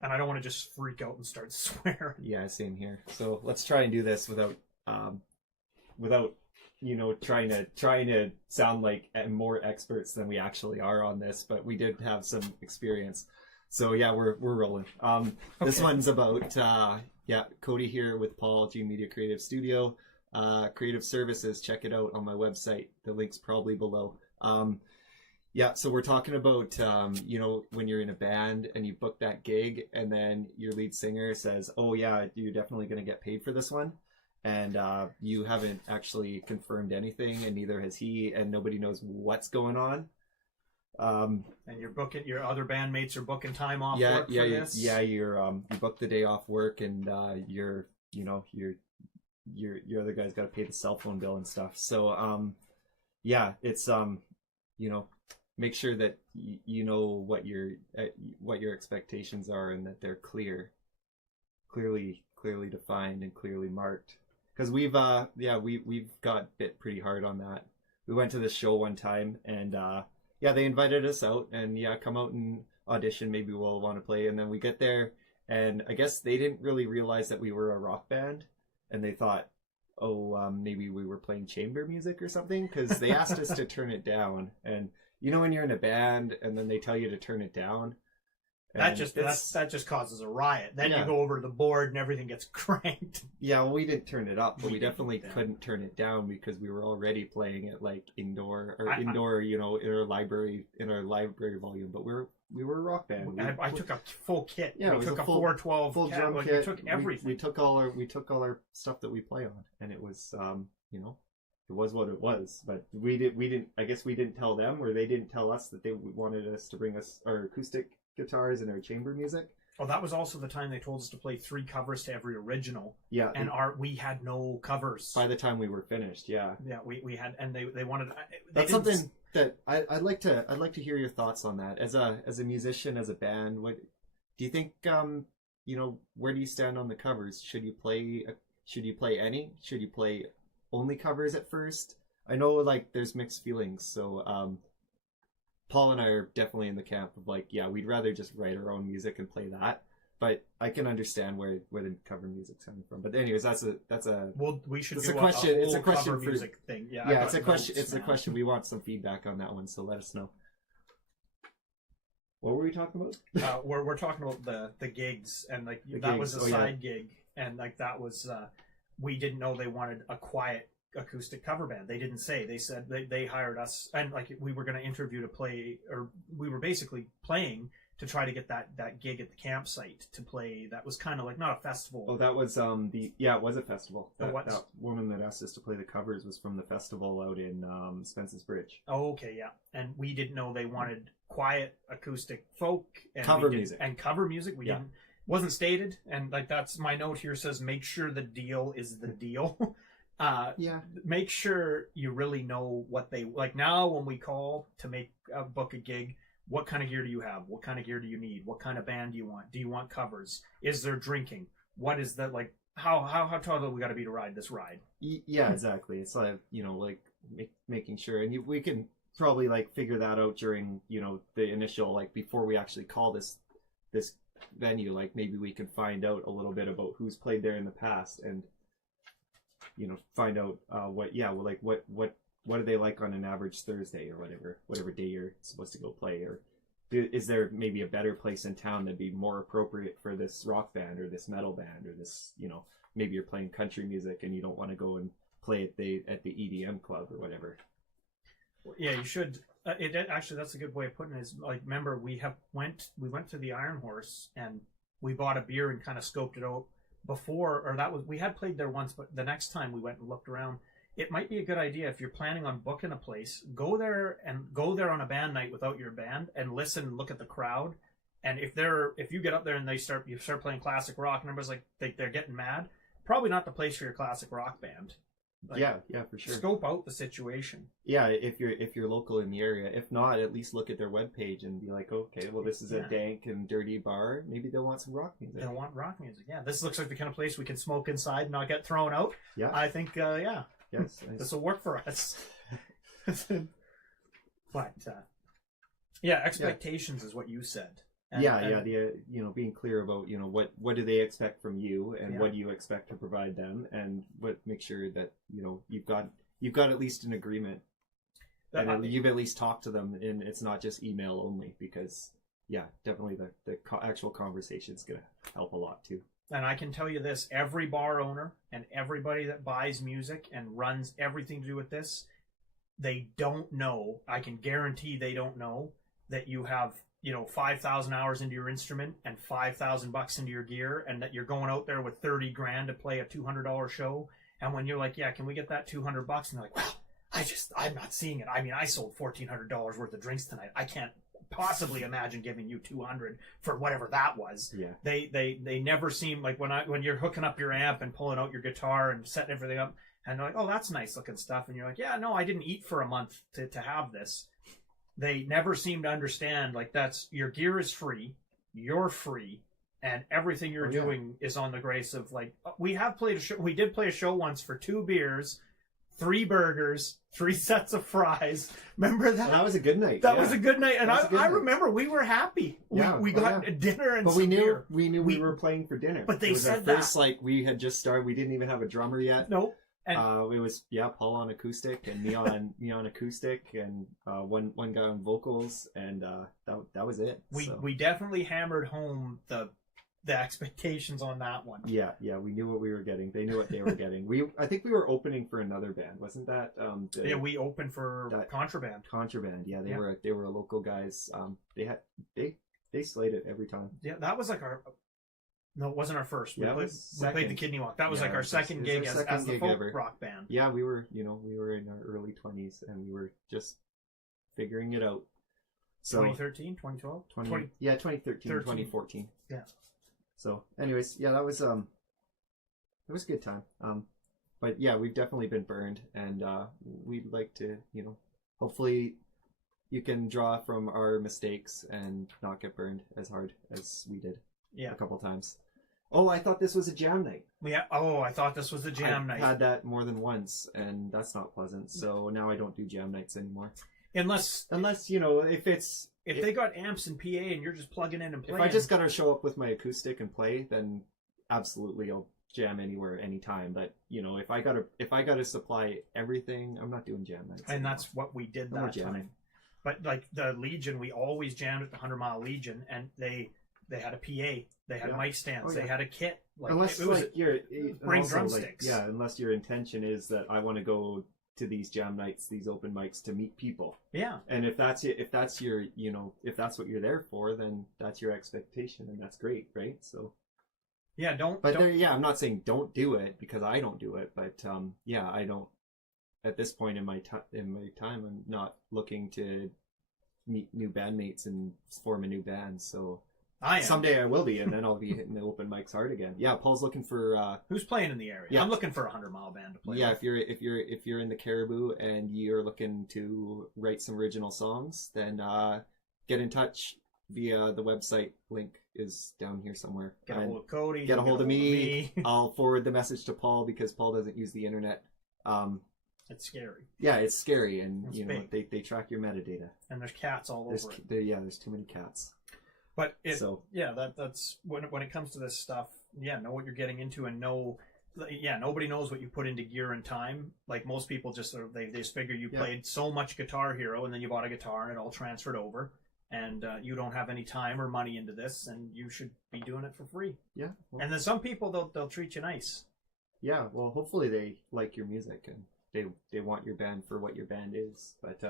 And I don't want to just freak out and start swearing. Yeah, same here. So let's try and do this without trying to sound like more experts than we actually are on this, but we did have some experience. So yeah, we're rolling. This one's about Cody here with Paul, G Media Creative Studio, creative services. Check it out on my website. The link's probably below. So we're talking about when you're in a band and you book that gig, and then your lead singer says, "Oh yeah, you're definitely going to get paid for this one," and you haven't actually confirmed anything, and neither has he, and nobody knows what's going on. And your other bandmates are booking time off work for this? Yeah, you book the day off work, and your other guy's got to pay the cell phone bill and stuff. So it's make sure that you know what your expectations are, and that they're clearly defined and clearly marked. Because we've got bit pretty hard on that. We went to this show one time, and they invited us out, and come out and audition. Maybe we'll want to play. And then we get there, and I guess they didn't really realize that we were a rock band, and they thought, maybe we were playing chamber music or something, because they asked us to turn it down. And when you're in a band and then they tell you to turn it down, that just causes a riot. Then you go over to the board and everything gets cranked. Yeah, well, we didn't turn it up, but we definitely couldn't turn it down because we were already playing it like indoor, in our library volume. But we were a rock band. I took a full kit. Yeah, we took a 412 full drum kit. We took everything. We took all our stuff that we play on, and it was it was what it was. But we didn't. I guess we didn't tell them, or they didn't tell us that they wanted us to bring us our acoustic guitars and our chamber music. Oh, that was also the time they told us to play 3 covers to every original. Yeah, and we had no covers by the time we were finished. Yeah, we had, and they wanted. That's something that I'd like to hear your thoughts on that. As a musician, as a band, what do you think? Where do you stand on the covers? Should you play any? Should you play only covers at first? I know there's mixed feelings. So Paul and I are definitely in the camp of we'd rather just write our own music and play that. But I can understand where the cover music's coming from. But anyways, that's a we should do a question. It's a question cover music thing. Yeah, it's a question. It's a question. We want some feedback on that one, so let us know. What were we talking about? We're talking about the gigs, and that was a side gig, and that was we didn't know they wanted a quiet acoustic cover band. They didn't say. They said they hired us, and we were going to interview to play, or we were basically playing to try to get that gig at the campsite to play. That was kind of not a festival. Oh, that was it was a festival. That woman that asked us to play the covers was from the festival out in Spence's Bridge. Oh, okay, yeah. And we didn't know they wanted quiet acoustic folk and cover music. We didn't. Wasn't stated, and that's my note here says make sure the deal is the deal. Make sure you really know what they like. Now when we call to book a gig, what kind of gear do you have? What kind of gear do you need? What kind of band do you want? Do you want covers? Is there drinking? What is that like? How tall do we got to be to ride this ride? Yeah, exactly. It's making sure, and we can probably figure that out during the initial before we actually call this venue. Maybe we can find out a little bit about who's played there in the past, and find out what do they like on an average Thursday, or whatever day you're supposed to go play, or is there maybe a better place in town that'd be more appropriate for this rock band or this metal band, or this maybe you're playing country music and you don't want to go and play at the EDM club or whatever. Yeah, you should. Actually, that's a good way of putting it. Is remember we went to the Iron Horse and we bought a beer and kind of scoped it out before, or we had played there once, but the next time we went and looked around. It might be a good idea if you're planning on booking a place, go there on a band night without your band and listen and look at the crowd. And if you get up there and you start playing classic rock and everybody's they're getting mad, probably not the place for your classic rock band. Yeah, for sure. Scope out the situation. Yeah, if you're local in the area. If not, at least look at their webpage and be like, okay, well, this is a dank and dirty bar. Maybe they'll want some rock music. They'll want rock music. Yeah, this looks like the kind of place we can smoke inside and not get thrown out. Yeah, I think. Yes, this will work for us. But expectations is what you said. And, being clear about, what do they expect from you, and Yeah. what do you expect to provide them, and make sure that, you've got at least an agreement, and you've at least talked to them, and it's not just email only, because definitely the actual conversation is going to help a lot too. And I can tell you this, every bar owner and everybody that buys music and runs everything to do with this, they don't know, I can guarantee they don't know that you have, 5,000 hours into your instrument and $5,000 into your gear, and that you're going out there with 30 grand to play a $200 show. And when you're like, yeah, can we get that $200? And they're like, well, I'm not seeing it. I mean, I sold $1,400 worth of drinks tonight. I can't possibly imagine giving you 200 for whatever that was. Yeah. They never seem like when you're hooking up your amp and pulling out your guitar and setting everything up, and they're like, oh, that's nice looking stuff, and you're like, yeah, no, I didn't eat for a month to have this. They never seem to understand, like, that's, your gear is free, you're free, and everything you're doing is on the grace of, like, we did play a show once for 2 beers, 3 burgers, 3 sets of fries. Remember that? And that was a good night. That was a good night, and I remember we were happy. We got dinner and but some beer. we knew we were playing for dinner. But they said first, like, we had just started. We didn't even have a drummer yet. Nope. And it was Paul on acoustic and me on acoustic, and one guy on vocals, and that was it. We definitely hammered home the expectations on that one. Yeah, we knew what we were getting. They knew what they were getting. I think we were opening for another band, wasn't that? We opened for Contraband. Contraband, yeah, they were local guys. They slayed it every time. Yeah, that was like no, it wasn't our first. We played the Kidney Walk. That was like our second gig as the folk rock band. Yeah, we were in our early 20s, and we were just figuring it out. So 2013, 2012? 2013, 2014. Yeah. So, anyways, that was it was a good time. But yeah, we've definitely been burned, and we'd like to, hopefully you can draw from our mistakes and not get burned as hard as we did. Yeah. A couple times. Oh, I thought this was a jam night. Yeah. Oh, I thought this was a jam night. I had that more than once, and that's not pleasant. So now I don't do jam nights anymore. Unless if they got amps and PA and you're just plugging in and playing. If I just got to show up with my acoustic and play, then absolutely I'll jam anywhere, anytime. But if I gotta supply everything, I'm not doing jam nights. And anymore. That's what we did that time. But like the Legion, we always jammed at the 100 Mile Legion, and they had a PA, they had mic stands, they had a kit. Like, unless bring drumsticks. Unless your intention is that I want to go to these jam nights, these open mics, to meet people. Yeah. And if that's your if that's what you're there for, then that's your expectation, and that's great, right? So. Yeah, I'm not saying don't do it, because I don't do it, but I don't. At this point in my time, I'm not looking to meet new bandmates and form a new band. So someday I will be, and then I'll be hitting the open mics hard again. Yeah, Paul's looking for who's playing in the area. Yeah. I'm looking for a 100 Mile band to play. Yeah, with. if you're in the Caribou and you're looking to write some original songs, then get in touch via the website. Link is down here somewhere. Get a hold of Cody. Get a hold of me. I'll forward the message to Paul, because Paul doesn't use the internet. It's scary. Yeah, it's scary, and they track your metadata. And there's cats all over it. There's too many cats. But that's when it comes to this stuff. Yeah, know what you're getting into, and nobody knows what you put into gear and time. Like, most people just they just figure you played so much Guitar Hero, and then you bought a guitar and it all transferred over. And you don't have any time or money into this, and you should be doing it for free. Yeah. Well, and then some people, they'll treat you nice. Yeah. Well, hopefully they like your music, and they want your band for what your band is. But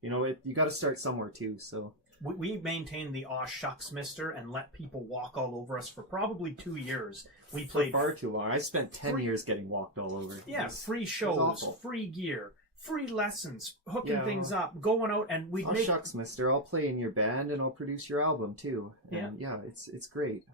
you got to start somewhere too. So we maintained the shucks, mister, and let people walk all over us for probably 2 years. We played for far too long. I spent 10 years getting walked all over. Yeah, free shows, free gear. Free lessons, hooking things up, going out, and shucks, mister. I'll play in your band, and I'll produce your album too. And it's great.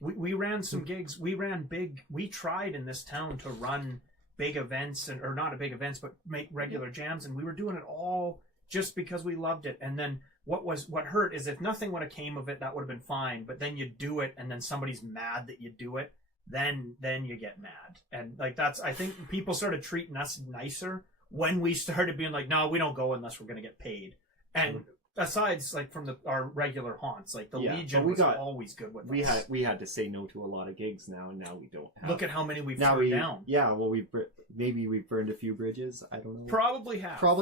We ran some gigs. We ran big. We tried in this town to run big events, or not a big events, but make regular jams, and we were doing it all just because we loved it. And then what hurt is, if nothing would have came of it, that would have been fine. But then you do it, and then somebody's mad that you do it. Then you get mad, and like I think people started treating us nicer when we started being like, no, we don't go unless we're going to get paid. And aside like from our regular haunts, like the Legion was always good with us. We had to say no to a lot of gigs now, and now we don't have. Look at how many we've turned down. Yeah, well, maybe we've burned a few bridges. I don't know. Probably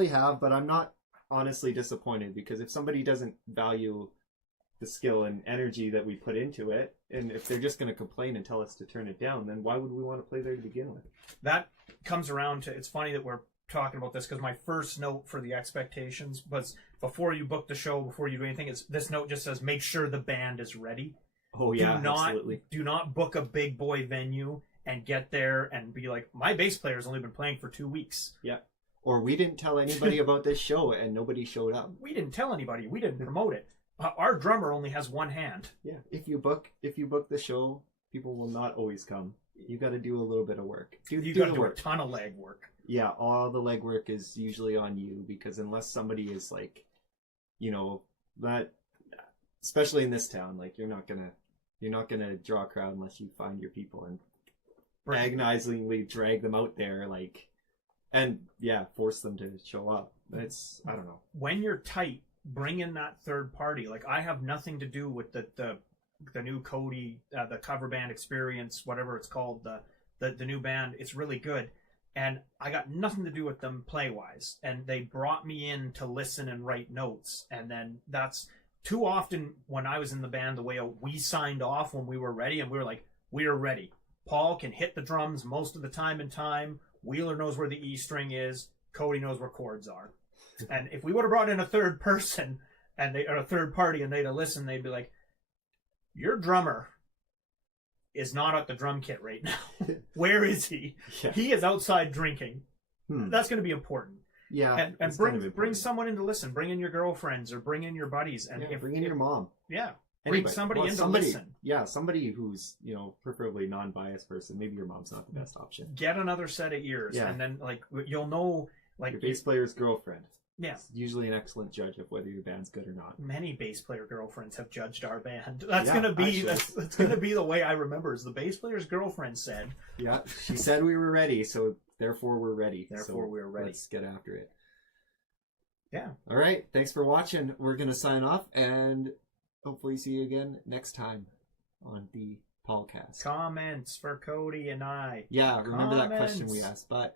have, but I'm not honestly disappointed, because if somebody doesn't value the skill and energy that we put into it, and if they're just going to complain and tell us to turn it down, then why would we want to play there to begin with? That comes around to, it's funny that we're talking about this, because my first note for the expectations was, before you book the show, before you do anything, this note just says, make sure the band is ready. Oh yeah, absolutely. Do not book a big boy venue and get there and be like, my bass player's only been playing for 2 weeks. Yeah. Or we didn't tell anybody about this show and nobody showed up. We didn't tell anybody. We didn't promote it. Our drummer only has one hand. Yeah. If you book the show, people will not always come. You got to do a little bit of work. You got to do a ton of leg work. Yeah, all the legwork is usually on you, because unless somebody is like, that, especially in this town, like you're not gonna draw a crowd unless you find your people and agonizingly drag them out there, like, and force them to show up. It's, I don't know. When you're tight, bring in that third party. Like, I have nothing to do with the new Cody, the cover band experience, whatever it's called, the new band. It's really good. And I got nothing to do with them play-wise. And they brought me in to listen and write notes. And then that's too often when I was in the band, the way we signed off when we were ready. And we were like, we're ready. Paul can hit the drums most of the time in time. Wheeler knows where the E string is. Cody knows where chords are. And if we would have brought in a third person, or a third party, and they'd have listened, they'd be like, your drummer is not at the drum kit right now. Where is he? Yeah. He is outside drinking. That's going to be important. Yeah, and bring someone in to listen. Bring in your girlfriends, or bring in your buddies, and bring in your mom. Yeah, bring somebody in to listen. Yeah, somebody who's preferably non-biased person. Maybe your mom's not the best option. Get another set of ears, and then you'll know, like, your bass player's girlfriend. Yeah, it's usually an excellent judge of whether your band's good or not. Many bass player girlfriends have judged our band. That's gonna be that's gonna be the way I remember. Is the bass player's girlfriend said? Yeah, she said we were ready, so therefore we're ready. Therefore we're ready. Let's get after it. Yeah. All right. Thanks for watching. We're gonna sign off and hopefully see you again next time on the Paulcast. Comments for Cody and I. Yeah, remember that question we asked. Bye.